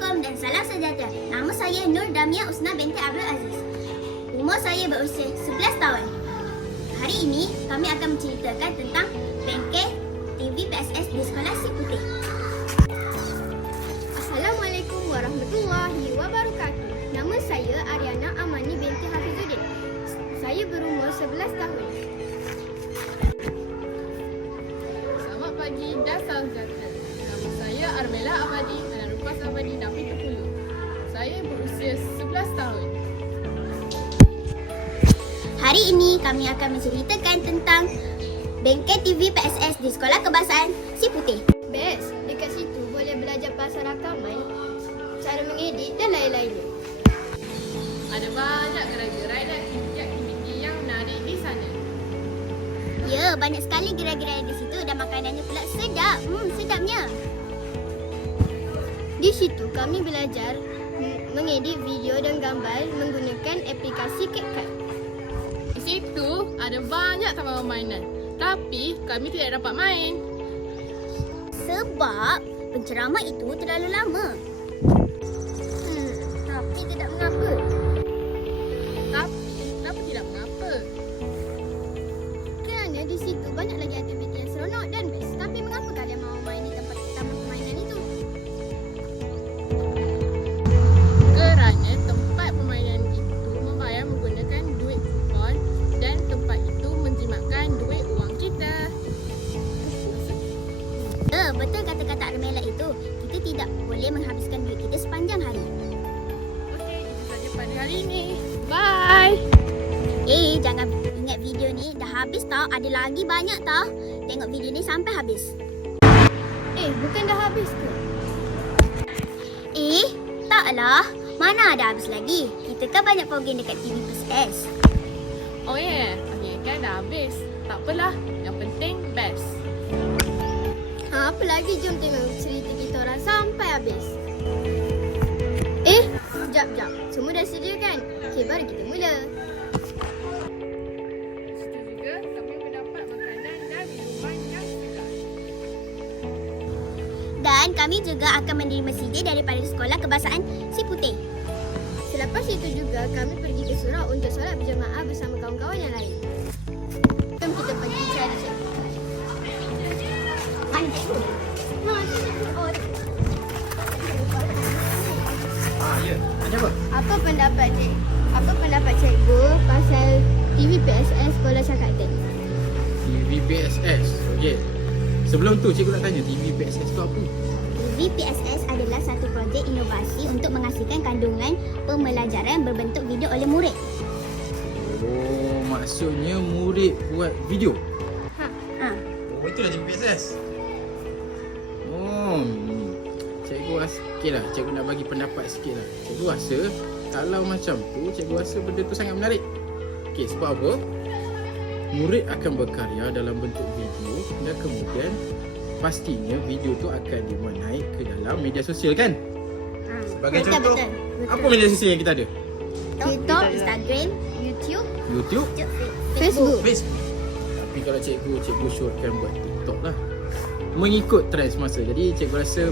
Assalamualaikum dan salam sejahtera. Nama saya Nur Damia Usna binti Abdul Aziz. Umur saya berusia 11 tahun. Hari ini kami akan menceritakan tentang bengkel TV PSS di Sekolah Si Putih. Assalamualaikum warahmatullahi wabarakatuh. Nama saya Ariana Amani binti Hafizuddin. Saya berumur 11 tahun. Selamat pagi dan salam sejahtera. Nama saya Armela Abadi, anak Rupas Abadi Dapi Tepulu. Saya berusia 11 tahun. Hari ini kami akan menceritakan tentang bengkel TV PSS di Sekolah Kebangsaan Si Putih. Best, dekat situ boleh belajar pasal rakaman, cara mengedit dan lain-lainnya. Ada banyak gerai-gerai dan aktiviti yang menarik di sana. Ya, banyak sekali gerai-gerai di situ dan makanannya pula sedap. Sedapnya. Di situ kami belajar mengedit video dan gambar menggunakan aplikasi CapCut. Di situ ada banyak taman permainan, tapi kami tidak dapat main. Sebab penceramah itu terlalu lama. Tapi tidak mengapa. Tapi, kenapa tidak mengapa? Kerana di situ banyak lagi aktiviti yang seronok dan best. Tapi mengapa kalian mahu main di tempat taman permainan itu? Kerana tempat permainan itu membayar menggunakan duit kupon dan tempat itu menjimatkan duit wang kita. Betul kata-kata Armela itu. Kita tidak boleh menghabiskan duit kita sepanjang hari. Okey, itu saja pada hari ini. Bye! Jangan ingat video ni dah habis tau. Ada lagi banyak tau. Tengok video ni sampai habis. Bukan dah habis ke? Taklah. Mana ada habis lagi. Kita kan banyak program dekat TV PSS. Oh ya, okey kan dah habis. Tak apalah, yang penting best. Apa lagi, jom tengok cerita kita orang sampai habis. Jap. Semua dah sedia kan? Okey, baru kita mula. Situ juga kami mendapat makanan dan minuman yang segar. Dan kami juga akan menerima CD daripada Sekolah Kebangsaan Si Putih. Selepas itu juga kami pergi ke surau untuk solat berjemaah bersama kawan-kawan yang lain. Jom kita pergi cari cikgu. Mana cikgu? Ya, tanya apa? Apa pendapat cikgu pasal TV PSS Sekolah Cakapten? TV PSS. Okey. Sebelum tu cikgu nak tanya TV PSS tu apa? TV PSS adalah satu projek inovasi untuk menghasilkan kandungan pembelajaran berbentuk video oleh murid. Oh, maksudnya murid buat video. Oh, itulah TV PSS. Oh, cikgu rasa okeylah, cikgu nak bagi pendapat sikitlah. Cikgu rasa kalau macam tu, cikgu rasa benda tu sangat menarik. Okey, sebab apa? Murid akan berkarya dalam bentuk video dan kemudian pastinya video tu akan naik ke dalam media sosial kan? Sebagai contoh, Apa media sosial yang kita ada? TikTok, Instagram, YouTube, YouTube, Facebook. Facebook. tapi kalau cikgu syorkan buat TikTok lah. Mengikut trend semasa. Jadi cikgu rasa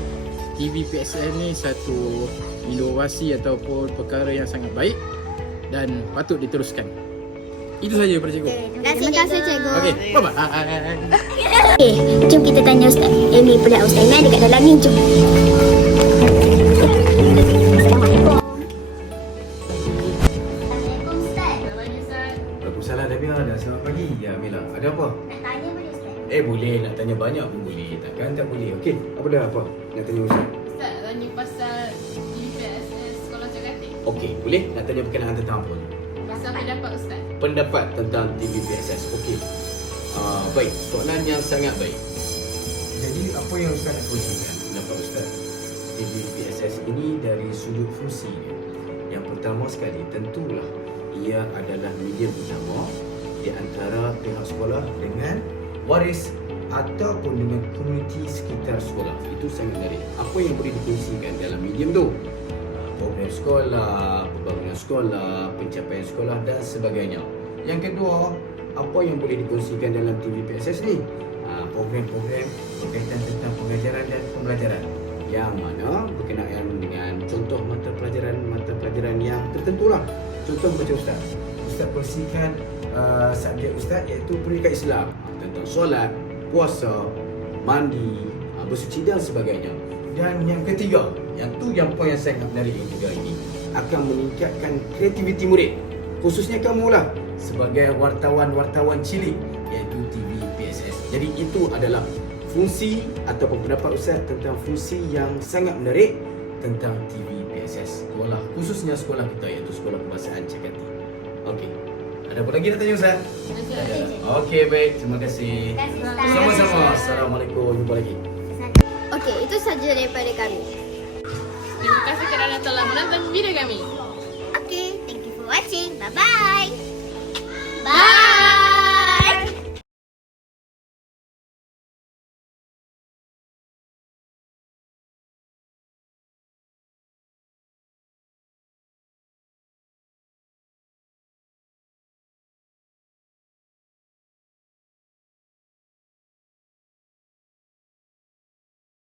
TV PSN ni satu inovasi ataupun perkara yang sangat baik dan patut diteruskan. Itu saja daripada cikgu. Terima kasih cikgu. Okey, bye-bye. Jom kita tanya Ustaz Amy pula. Ustaz Amy ada kat dalam ni. Jom. Assalamualaikum Ustaz. Selamat pagi Ustaz. Waalaikumsalam Nabila dan selamat pagi. Ya Mila, ada apa? Nak tanya boleh Ustaz? Boleh nak tanya banyak pun boleh. Takkan tak boleh. Okey, apa dah apa? Nak tanya Ustaz? Ustaz nak tanya pasal TV PSS Sekolah Cakapten. Okey, boleh nak tanya berkenaan tentang apa? Pasal pendapat Ustaz. Pendapat tentang TV PSS. Okey. Baik, soalan yang sangat baik. Jadi apa yang Ustaz nak kongsikan? Pendapat Ustaz, TV PSS ini dari sudut fungsi dia. Yang pertama sekali, tentulah ia adalah medium utama di antara pihak sekolah dengan waris ataupun dengan komuniti sekitar sekolah. Itu sangat menarik. Apa yang boleh dikongsikan dalam medium tu? Program sekolah, pembangunan sekolah, pencapaian sekolah dan sebagainya. Yang kedua, apa yang boleh dikongsikan dalam TV PSS ni? Program-program berkaitan tentang pengajaran dan pembelajaran. yang mana berkenaan dengan contoh mata pelajaran yang tertentulah. Contoh macam Ustaz kongsikan subjek Ustaz iaitu pendidikan Islam, tentang solat, puasa, mandi, bersuci dan sebagainya. Dan yang ketiga, yang poin yang sangat menarik yang ketiga ini akan meningkatkan kreativiti murid, khususnya kamu lah sebagai wartawan cilik iaitu TV PSS. Jadi itu adalah fungsi ataupun pendapat Ustaz tentang fungsi yang sangat menarik tentang TV PSS sekolah, khususnya sekolah kita iaitu Sekolah Kebangsaan Cekati. Okey. Ada apa lagi nak tanya Ustaz? Ada. Okey, baik. Terima kasih. Sama-sama. Assalamualaikum. Jumpa lagi. Okey, itu saja daripada kami. Terima kasih kerana telah menonton video kami. Okay, thank you for watching. Bye-bye. Bye.